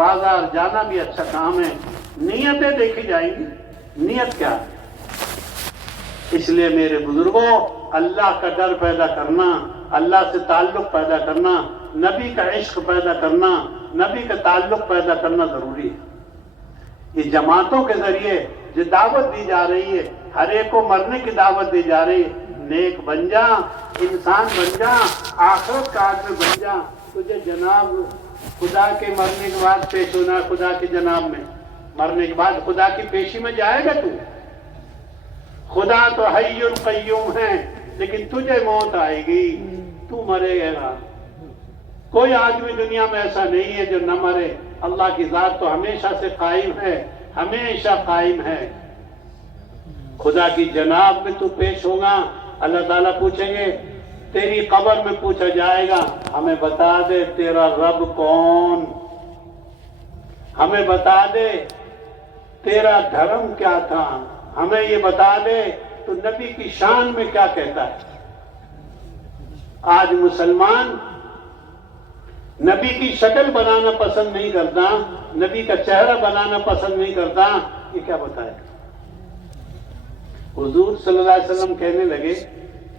بازار جانا بھی اچھا کام ہے، نیتیں دیکھی جائیں گی، نیت کیا ہے؟ اس لیے میرے بزرگوں، اللہ کا ڈر پیدا کرنا، اللہ سے تعلق پیدا کرنا، نبی کا عشق پیدا کرنا، نبی کا تعلق پیدا کرنا ضروری ہے۔ یہ جماعتوں کے ذریعے جو دعوت دی جا رہی ہے، ہر ایک کو مرنے کی دعوت دی جا رہی ہے، نیک بن جا، انسان بن جا، آخرت کا آدمی بن جا، تجھے جناب خدا کے مرنے کے بعد پیش ہونا ہے، خدا کے جناب میں مرنے کے بعد خدا کی پیشی میں جائے گا تو۔ خدا تو حی قیوم ہے، لیکن تجھے موت آئے گی، تو مرے گا۔ کوئی آدمی دنیا میں ایسا نہیں ہے جو نہ مرے۔ اللہ کی ذات تو ہمیشہ سے قائم ہے، ہمیشہ قائم ہے۔ خدا کی جناب میں تو پیش ہوگا، اللہ تعالیٰ پوچھیں گے، تیری قبر میں پوچھا جائے گا، ہمیں بتا دے تیرا رب کون، ہمیں بتا دے تیرا دھرم کیا تھا، ہمیں یہ بتا دے تو نبی کی شان میں کیا کہتا ہے۔ آج مسلمان نبی کی شکل بنانا پسند نہیں کرتا، نبی کا چہرہ بنانا پسند نہیں کرتا، یہ کیا بتائے۔ حضور صلی اللہ علیہ وسلم کہنے لگے،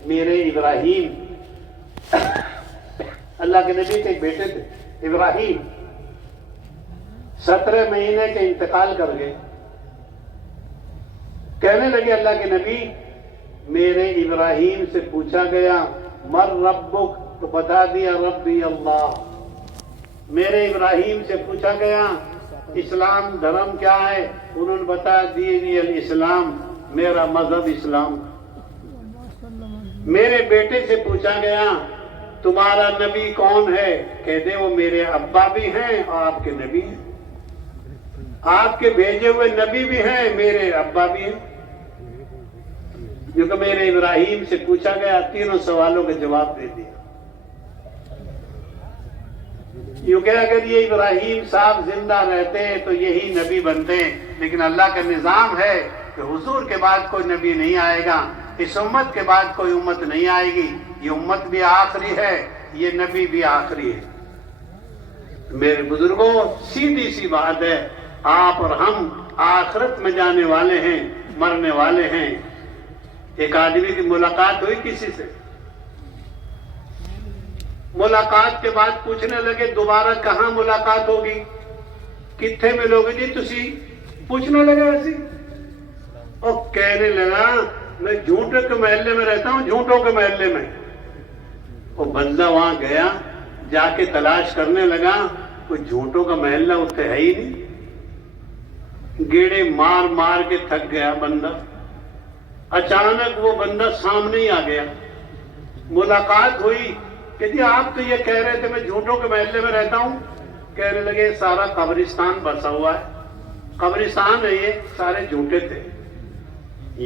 میرے ابراہیم، اللہ کے نبی کے ایک بیٹے تھے ابراہیم، 17 مہینے کے انتقال کر گئے۔ کہنے لگے اللہ کے نبی، میرے ابراہیم سے پوچھا گیا مر ربک، تو بتا دیا ربی اللہ۔ میرے ابراہیم سے پوچھا گیا اسلام دھرم کیا ہے، انہوں نے بتا دینی الاسلام، میرا مذہب اسلام۔ میرے بیٹے سے پوچھا گیا تمہارا نبی کون ہے، کہہ دے وہ میرے ابا بھی ہیں اور آپ کے نبی ہیں، آپ کے بھیجے ہوئے نبی بھی ہیں، میرے ابا بھی ہیں۔ کیونکہ میرے ابراہیم سے پوچھا گیا، تینوں سوالوں کا جواب دے دیا۔ کیونکہ اگر یہ ابراہیم صاحب زندہ رہتے تو یہی نبی بنتے، لیکن اللہ کا نظام ہے کہ حضور کے بعد کوئی نبی نہیں آئے گا، اس امت کے بعد کوئی امت نہیں آئے گی، یہ امت بھی آخری ہے، یہ نبی بھی آخری ہے۔ میرے بزرگوں، سیدھی سی بات ہے، آپ اور ہم آخرت میں جانے والے ہیں، مرنے والے ہیں۔ ایک آدمی کی ملاقات ہوئی کسی سے، ملاقات کے بعد پوچھنے لگے دوبارہ کہاں ملاقات ہوگی، کتنے ملو گے جی تسی، پوچھنے لگے ایسی، اور کہنے لگا میں جھوٹوں کے محلے میں رہتا ہوں، جھوٹوں کے محلے میں۔ وہ بندہ وہاں گیا، جا کے تلاش کرنے لگا، کوئی جھوٹوں کا محلہ اتنے ہے ہی نہیں، گیڑے مار مار کے تھک گیا بندہ۔ اچانک وہ بندہ سامنے ہی آ گیا، ملاقات ہوئی کہ جی آپ تو یہ کہہ رہے تھے میں جھوٹوں کے محلے میں رہتا ہوں، کہنے لگے سارا قبرستان بسا ہوا ہے، قبرستان ہے یہ، سارے جھوٹے تھے،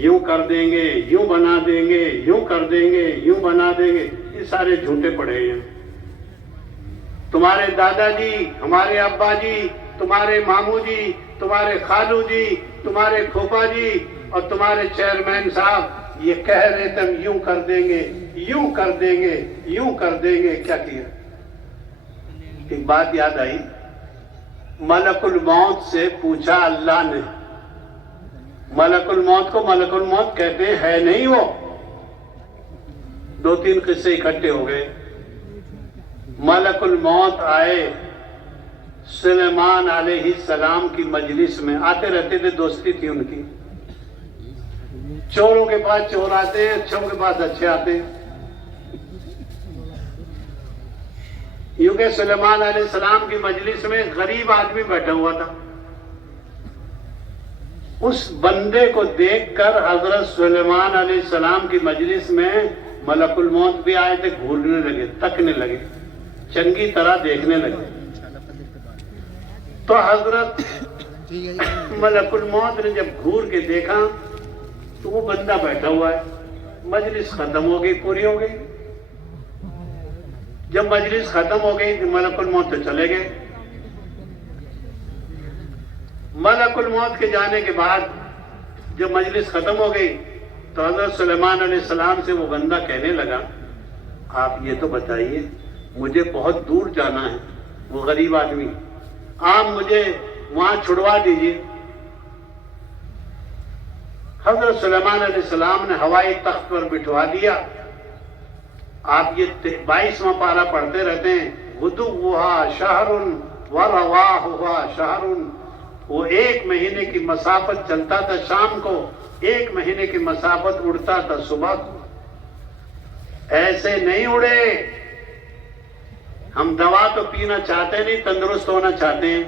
یوں کر دیں گے، یوں بنا دیں گے، یوں کر دیں گے، یوں بنا دیں گے، یہ سارے جھوٹے پڑے ہیں۔ تمہارے دادا جی، ہمارے ابا جی، تمہارے ماموں جی، تمہارے خالو جی، تمہارے پھوپھا جی اور تمہارے چیئرمین صاحب یہ کہہ رہے تھے ہم یوں کر دیں گے، یوں کر دیں گے، یوں کر دیں گے، کیا کیا؟ ایک بات یاد آئی، ملک الموت سے پوچھا اللہ نے، ملک الموت کو ملک الموت کہتے ہیں نہیں وہ، 2-3 قصے اکٹھے ہو گئے۔ ملک الموت آئے سلیمان علیہ السلام کی مجلس میں، آتے رہتے تھے، دوستی تھی ان کی، چوروں کے پاس چور آتے ہیں، اچھوں کے پاس اچھے آتے ہیں۔ یوں کہ سلیمان علیہ السلام کی مجلس میں غریب آدمی بیٹھا ہوا تھا، اس بندے کو دیکھ کر حضرت سلیمان علیہ السلام کی مجلس میں ملک الموت بھی آئے تھے، گھورنے لگے، تکنے لگے، چنگی طرح دیکھنے لگے۔ تو حضرت ملک الموت نے جب گھور کے دیکھا تو وہ بندہ بیٹھا ہوا ہے، مجلس ختم ہو گئی، پوری ہو گئی۔ جب مجلس ختم ہو گئی تو ملک الموت تو چلے گئے۔ ملک الموت کے جانے کے بعد جب مجلس ختم ہو گئی تو حضرت سلیمان علیہ السلام سے وہ بندہ کہنے لگا، آپ یہ تو بتائیے مجھے بہت دور جانا ہے، وہ غریب آدمی، آپ مجھے وہاں چھڑوا دیجیے۔ حضرت سلیمان علیہ السلام نے ہوائی تخت پر بٹھوا دیا۔ آپ یہ 22واں پارہ پڑھتے رہتے ہیں، غدوہا شہر ورواحہا شہر۔ وہ 1 مہینے کی مسافت چلتا تھا شام کو، 1 مہینے کی مسافت اڑتا تھا صبح کو۔ ایسے نہیں اڑے۔ ہم دوا تو پینا چاہتے نہیں، تندرست ہونا چاہتے ہیں۔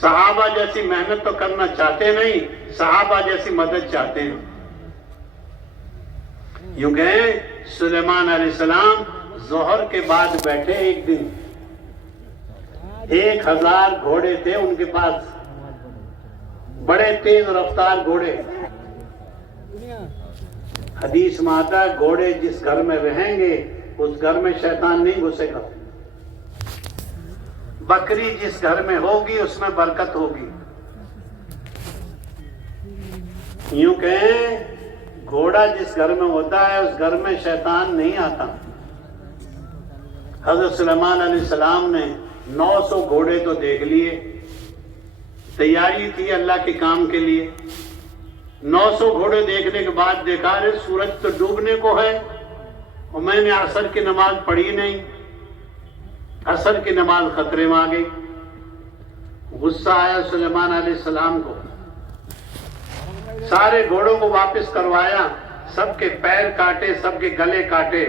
صحابہ جیسی محنت تو کرنا چاہتے نہیں، صحابہ جیسی مدد چاہتے ہیں۔ یوں کہیں سلیمان علیہ السلام ظہر کے بعد بیٹھے ایک دن، 1000 گھوڑے تھے ان کے پاس، بڑے تیز رفتار گھوڑے۔ حدیث میں آتا ہے گھوڑے جس گھر میں رہیں گے اس گھر میں شیطان نہیں گھسے گا۔ بکری جس گھر میں ہوگی اس میں برکت ہوگی۔ یوں کہیں گھوڑا جس گھر میں ہوتا ہے اس گھر میں شیطان نہیں آتا۔ حضرت سلیمان علیہ السلام نے 900 گھوڑے تو دیکھ لیے، تیاری تھی اللہ کے کام کے لیے۔ 900 گھوڑے دیکھنے کے بعد دیکھا رہے سورج تو ڈوبنے کو ہے، اور میں نے عصر کی نماز پڑھی نہیں، عصر کی نماز خطرے میں آ گئی۔ غصہ آیا سلیمان علیہ السلام کو، سارے گھوڑوں کو واپس کروایا، سب کے پیر کاٹے، سب کے گلے کاٹے۔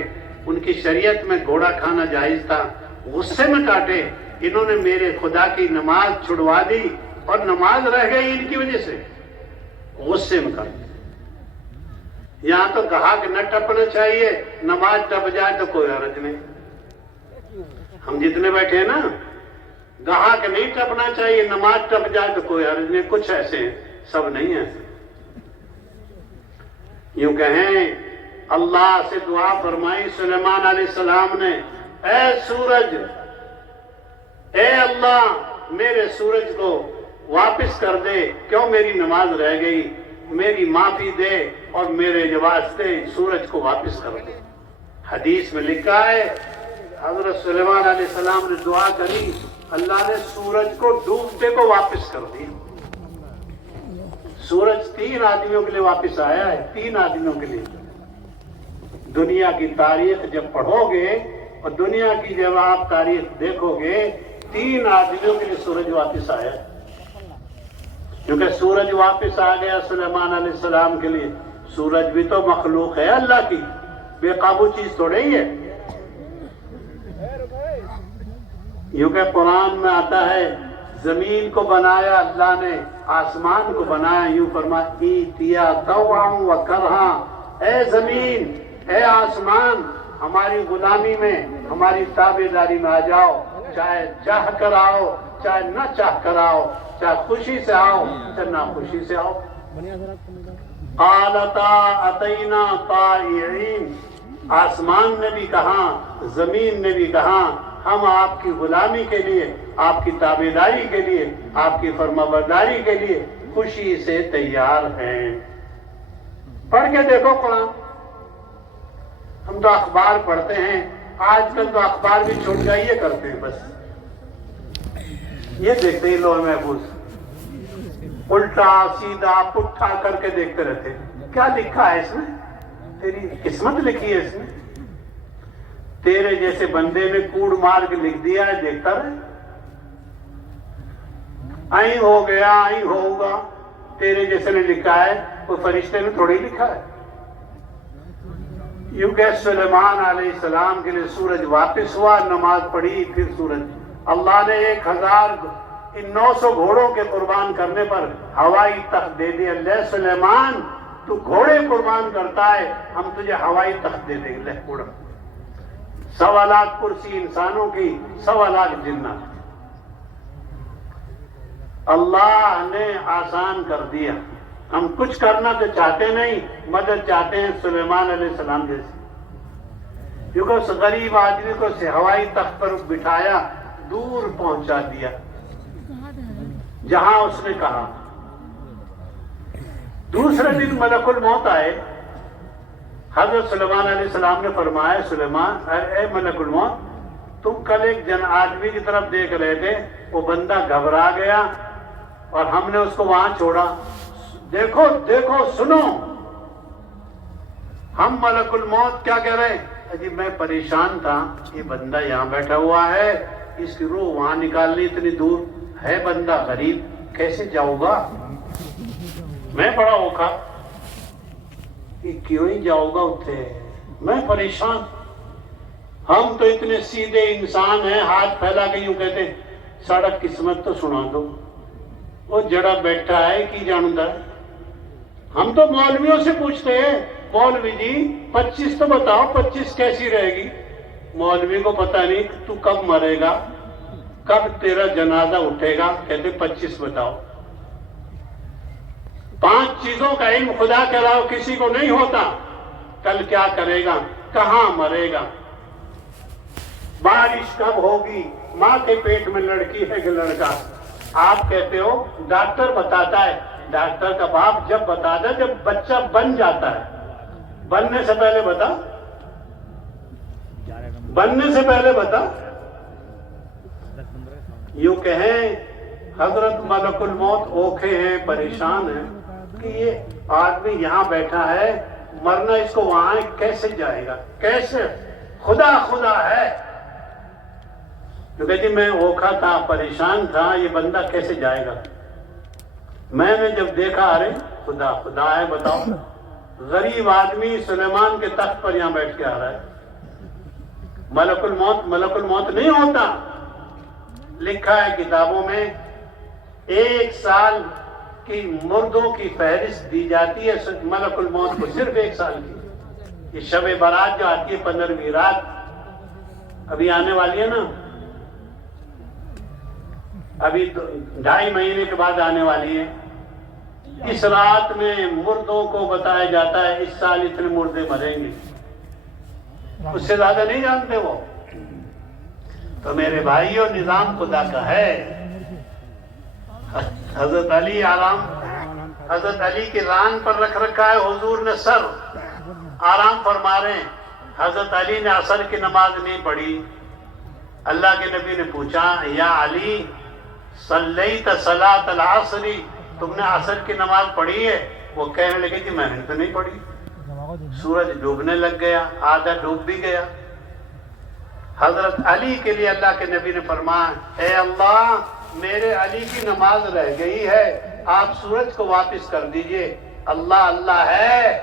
ان کی شریعت میں گھوڑا کھانا جائز تھا، غصے میں کاٹے۔ انہوں نے میرے خدا کی نماز چھڑوا دی اور نماز رہ گئی ان کی وجہ سے، غصے میں کاٹے۔ یہاں تو کہا کہ نہ ٹپنا چاہیے، نماز ٹپ جائے تو کوئی حرج نہیں۔ ہم جتنے بیٹھے ہیں نا، کہا کہ نہیں ٹپنا چاہیے، نماز ٹپ جائے تو کوئی حرج نہیں۔ کچھ ایسے ہیں، سب نہیں ایسے۔ یوں کہیں اللہ سے دعا فرمائی سلیمان علیہ السلام نے، اے سورج، اے اللہ میرے سورج کو واپس کر دے، کیوں میری نماز رہ گئی، میری معافی دے اور میرے واسطے سورج کو واپس کر دے۔ حدیث میں لکھا ہے حضرت سلیمان علیہ السلام نے دعا کری، اللہ نے سورج کو ڈوبتے کو واپس کر دیا۔ سورج 3 آدمیوں کے لیے واپس آیا ہے، 3 آدمیوں کے لیے۔ دنیا کی تاریخ جب پڑھو گے اور دنیا کی جب آپ تاریخ دیکھو گے، 3 آدمیوں کے لیے سورج واپس آیا، کیونکہ سورج واپس آ گیا سلیمان علیہ السلام کے لیے۔ سورج بھی تو مخلوق ہے اللہ کی، بے قابو چیز تھوڑے ہی ہے۔ یوں کہ قرآن میں آتا ہے زمین کو بنایا اللہ نے، آسمان کو بنایا، یوں فرمایا ایتیا طوعا و کرہا، اے زمین، اے آسمان، ہماری غلامی میں، ہماری تابعداری میں آ جاؤ، چاہے چاہ کر آؤ، چاہے نہ چاہ کر آؤ، چاہے خوشی سے آؤ، چاہے نہ خوشی سے آؤ۔ قالتا اتینا طائعین، آسمان نے بھی کہا، زمین نے بھی کہا، ہم آپ کی غلامی کے لیے، آپ کی تابعداری کے لیے، آپ کی فرمانبرداری کے لیے خوشی سے تیار ہیں۔ پڑھ کے دیکھو قرآن۔ ہم تو اخبار پڑھتے ہیں، آج کل تو اخبار بھی چھوٹ جائیے کرتے ہیں، بس یہ دیکھتے ہیں لوح محفوظ، الٹا سیدھا پٹھا کر کے دیکھتے رہتے ہیں، کیا لکھا ہے اس میں، تیری قسمت لکھی ہے اس میں، تیرے جیسے بندے نے کوڑ مار کے لکھ دیا ہے، دیکھتا رہے، آئیں ہو گیا آئیں ہوگا، تیرے جیسے نے لکھا ہے، کوئی فرشتے نے تھوڑی لکھا ہے۔ یوں کہ سلیمان علیہ السلام کے لیے سورج واپس ہوا، نماز پڑھی، پھر سورج، اللہ نے 1000 ان 900 گھوڑوں کے قربان کرنے پر ہوائی تخت دے دیا۔ لے سلیمان، تو گھوڑے قربان کرتا ہے، ہم تجھے ہوائی تخت دے دیں گے، لے اڑ۔ 1.25 لاکھ کرسی انسانوں کی، 1.25 لاکھ جنات۔ اللہ نے آسان کر دیا۔ ہم کچھ کرنا تو چاہتے نہیں، مدد چاہتے ہیں سلیمان علیہ السلام جیسے۔ کیونکہ اس غریب آدمی کو ہوائی تخت پر بٹھایا، دور پہنچا دیا جہاں اس نے کہا۔ دوسرے دن ملک الموت آئے، حضرت سلیمان علیہ السلام نے فرمایا، سلیمان، اے ملک الموت، تم کل ایک آدمی کی طرف دیکھ رہے تھے، وہ بندہ گھبرا گیا اور ہم نے اس کو وہاں چھوڑا. دیکھو دیکھو سنو, ہم ملک الموت کیا کہہ رہے ہیں, جی میں پریشان تھا, یہ بندہ یہاں بیٹھا ہوا ہے, اس کی روح وہاں نکالنی اتنی دور ہے, بندہ غریب کیسے جاؤں گا, میں بڑا اوکھا, یہ کیوں ہی جاؤں گا اتنے, میں پریشان. ہم تو اتنے سیدھے انسان ہیں, ہاتھ پھیلا کے یوں کہتے ہیں ساڑا قسمت تو سنا دو, وہ جڑا بیٹھا ہے کی جانتا ہے. ہم تو مولویوں سے پوچھتے ہیں, مولوی جی 25 تو بتاؤ 25 کیسی رہے گی. مولوی کو پتہ نہیں تو کب مرے گا, کب تیرا جنازہ اٹھے گا, کہتے 25 بتاؤ. 5 چیزوں کا علم خدا کے علاوہ کسی کو نہیں ہوتا. کل کیا کرے گا, کہاں مرے گا, بارش کب ہوگی, ماں کے پیٹ میں لڑکی ہے کہ لڑکا. آپ کہتے ہو ڈاکٹر بتاتا ہے, ڈاکٹر کا باپ جب بتاتا ہے جب بچہ بن جاتا ہے, بننے سے پہلے بتا, بننے سے پہلے بتا. یوں کہیں حضرت ملک الموت اوکھے ہیں, پریشان ہیں کہ یہ آدمی یہاں بیٹھا ہے, مرنا اس کو وہاں کیسے جائے گا, کیسے, خدا خدا ہے. کیونکہ جی میں اوکھا تھا, پریشان تھا, یہ بندہ کیسے جائے گا. میں نے جب دیکھا ارے خدا خدا ہے, بتاؤ غریب آدمی سلیمان کے تخت پر یہاں بیٹھ کے آ رہا ہے. ملک الموت نہیں ہوتا. لکھا ہے کتابوں میں 1 سال کی مردوں کی فہرست دی جاتی ہے ملک الموت کو, صرف 1 سال کی. یہ شب برات جو آتی ہے 15ویں رات ابھی آنے والی ہے نا, ابھی 2.5 مہینے کے بعد آنے والی ہے. اس رات میں مردوں کو بتایا جاتا ہے اس سال اتنے مردے مریں گے, اس سے زیادہ نہیں جانتے وہ. تو میرے بھائیوں نظام خدا کا ہے. حضرت علی حضرت علی کی ران پر رکھ رکھا ہے حضور نے سر, آرام فرما رہے ہیں. حضرت علی نے عصر کی نماز نہیں پڑھی. اللہ کے نبی نے پوچھا یا علی صلیت صلاۃ العصر, تم نے عصر کی نماز پڑھی ہے؟ وہ کہنے لگے کہ میں نے تو نہیں پڑھی. سورج ڈوبنے لگ گیا, آدھا ڈوب بھی گیا. حضرت علی کے لیے اللہ کے نبی نے فرمایا اے اللہ میرے علی کی نماز رہ گئی ہے, آپ سورج کو واپس کر دیجئے. اللہ اللہ ہے,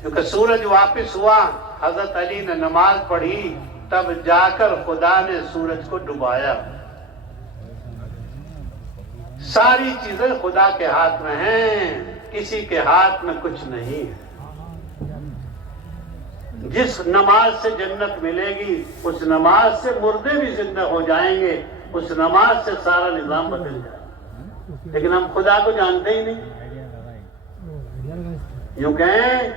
کیونکہ سورج واپس ہوا, حضرت علی نے نماز پڑھی, تب جا کر خدا نے سورج کو ڈبایا. ساری چیزیں خدا کے ہاتھ میں ہیں, کسی کے ہاتھ میں کچھ نہیں ہے. جس نماز سے جنت ملے گی اس نماز سے مردے بھی زندہ ہو جائیں گے, اس نماز سے سارا نظام بدل جائے گا. لیکن ہم خدا کو جانتے ہی نہیں. یوں کہیں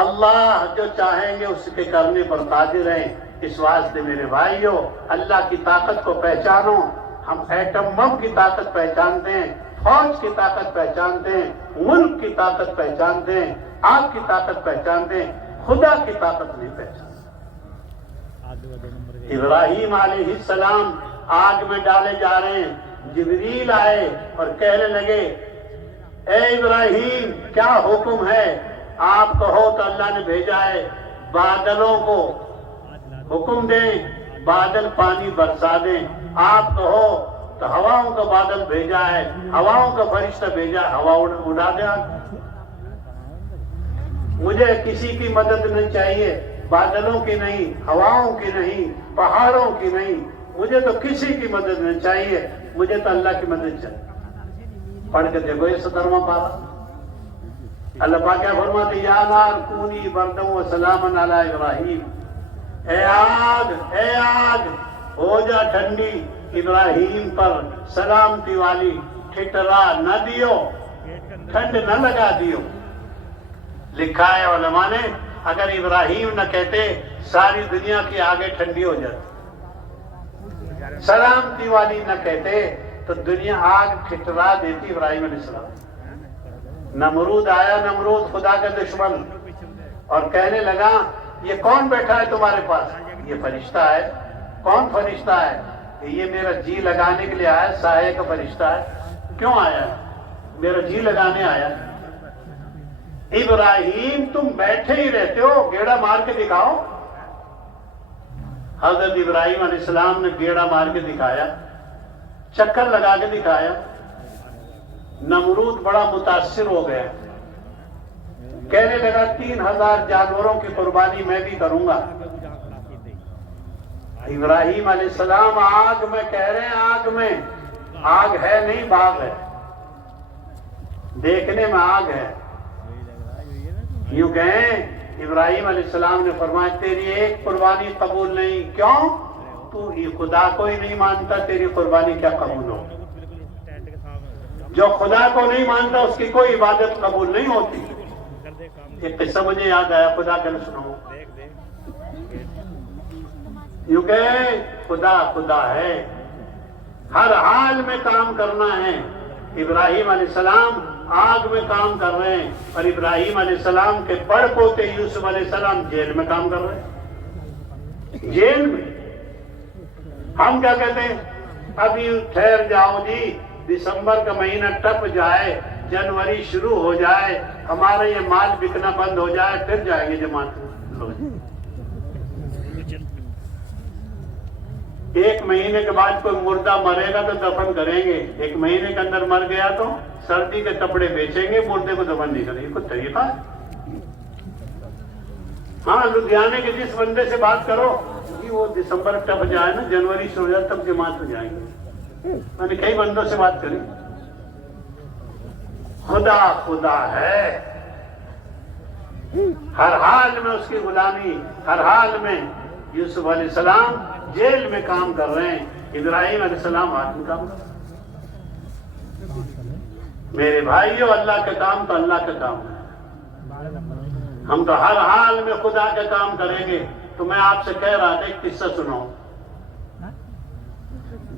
اللہ جو چاہیں گے اس کے کرنے پر قادر ہیں. اس واسطے میرے بھائیوں اللہ کی طاقت کو پہچانو. ہم ایٹم بم کی طاقت پہچانتے ہیں, فوج کی طاقت پہچانتے ہیں, ملک کی طاقت پہچانتے ہیں, آپ کی طاقت پہچانتے ہیں, خدا کی طاقت نہیں پہچانتے. ابراہیم علیہ السلام آگ میں ڈالے جا رہے ہیں, جبریل آئے اور کہنے لگے اے ابراہیم کیا حکم ہے, آپ کہو تو اللہ نے بھیجا ہے بادلوں کو حکم دیں بادل پانی برسا دیں, آپ کہو تو ہواؤں کا بادل بھیجا ہے, ہواؤں کا فرشتہ بھیجا, ہوا اڑا دے. مجھے کسی کی مدد نہیں چاہیے, بادلوں کی نہیں, ہواؤں کی نہیں, پہاڑوں کی نہیں, مجھے تو کسی کی مدد نہیں چاہیے, مجھے تو اللہ کی مدد چاہیے. پڑھ کے دیکھو یہ 17واں پارہ. اللہ پاک کیا فرماتے یا نار کونی بردم و سلام علی ابراہیم, اے آگ ہو جا ٹھنڈی, ابراہیم پر سلامتی والی, ٹھٹرا نہ دیو, ٹھنڈ نہ لگا دیو. لکھا ہے علماء نے اگر ابراہیم نہ کہتے ساری دنیا کی آگے ٹھنڈی ہو جاتی. سلامتی والی نہ کہتے تو دنیا آگ ٹھٹرا دیتی ابراہیم علیہ السلام. نمرود آیا, نمرود خدا کا دشمن, اور کہنے لگا یہ کون بیٹھا ہے تمہارے پاس؟ یہ فرشتہ ہے. کون فرشتہ ہے؟ یہ میرا جی لگانے کے لیے آیا، سایہ کا فرشتہ ہے۔ کیوں آیا؟ میرا جی لگانے آیا۔ ابراہیم تم بیٹھے ہی رہتے ہو، گیڑا مار کے دکھاؤ۔ حضرت ابراہیم علیہ السلام نے گیڑا مار کے دکھایا، چکر لگا کے دکھایا۔ نمرود بڑا متاثر ہو گیا، کہنے لگا 3000 جانوروں کی قربانی میں بھی کروں گا۔ ابراہیم علیہ السلام آگ میں کہہ رہے ہیں، آگ میں، آگ ہے نہیں باغ ہے، دیکھنے میں آگ ہے۔ یوں کہیں ابراہیم علیہ السلام نے فرمایا تیری ایک قربانی قبول نہیں۔ کیوں؟ تو یہ خدا کو ہی نہیں مانتا، تیری قربانی کیا قبول ہو؟ جو خدا کو نہیں مانتا اس کی کوئی عبادت قبول نہیں ہوتی۔ ایک قصہ مجھے یاد آیا، خدا کا نہ سناؤں۔ یوں کہ خدا خدا ہے، ہر حال میں کام کرنا ہے۔ ابراہیم علیہ السلام آگ میں کام کر رہے ہیں، اور ابراہیم علیہ السلام کے بڑ پوتے یوسف علیہ السلام جیل میں کام کر رہے ہیں، جیل میں۔ ہم کیا کہتے ہیں؟ ابھی ٹھہر جاؤ جی، دسمبر کا مہینہ ٹپ جائے، جنوری شروع ہو جائے، ہمارا یہ مال بکنا بند ہو جائے، پھر جائیں گے جماعت میں۔ ایک مہینے کے بعد کوئی مردہ مرے گا تو دفن کریں گے، ایک مہینے کے اندر مر گیا تو سردی کے کپڑے بیچیں گے، مردے کو دفن نہیں کریں گے۔ کوئی طریقہ ہے؟ ہاں، لدھیانے کے جس بندے سے بات کرو کہ وہ دسمبر ٹپ جائے نا، جنوری شروع ہو جائے، تب جماعت ہو جائیں گے۔ میں نے کئی بندوں سے بات کری۔ خدا خدا ہے، ہر حال میں اس کی غلامی، ہر حال میں۔ یوسف علیہ السلام جیل میں کام کر رہے ہیں، ابراہیم علیہ السلام ہاتھ میں کام کر رہے ہیں۔ میرے بھائیو، اللہ کا کام تو اللہ کا کام ہے، ہم تو ہر حال میں خدا کا کام کریں گے۔ تو میں آپ سے کہہ رہا تھا، ایک قصہ سناؤں۔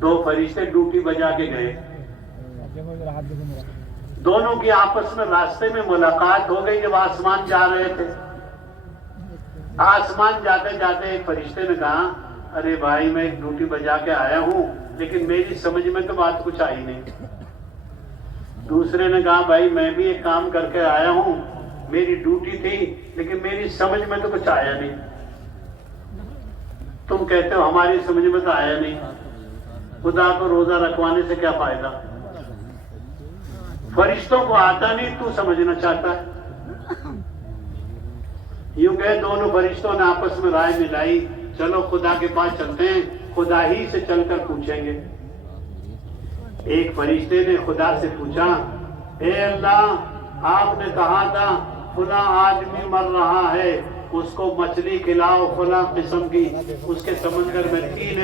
دو فرشتے ڈیوٹی بجا کے گئے، دونوں کی آپس میں راستے میں ملاقات ہو گئی جب آسمان جا رہے تھے۔ آسمان جاتے جاتے ایک فرشتے نے کہا، ارے بھائی میں ایک ڈیوٹی بجا کے آیا ہوں، لیکن میری سمجھ میں تو بات کچھ آئی نہیں۔ دوسرے نے کہا، بھائی میں بھی ایک کام کر کے آیا ہوں، میری ڈیوٹی تھی لیکن میری سمجھ میں تو کچھ آیا نہیں۔ تم کہتے ہو ہماری سمجھ میں تو آیا نہیں، خدا کو روزہ رکھوانے سے کیا فائدہ؟ فرشتوں کو آتا نہیں، تو سمجھنا چاہتا ہے۔ یوں کہ دونوں فرشتوں نے آپس میں رائے ملائی، چلو خدا کے پاس چلتے ہیں، خدا ہی سے چل کر پوچھیں گے۔ ایک فرشتے نے خدا سے پوچھا، اے اللہ، آپ نے کہا تھا فلاں آدمی مر رہا ہے، اس کو مچھلی کھلاؤ فلاں قسم کی، اس کے سمندر میں 3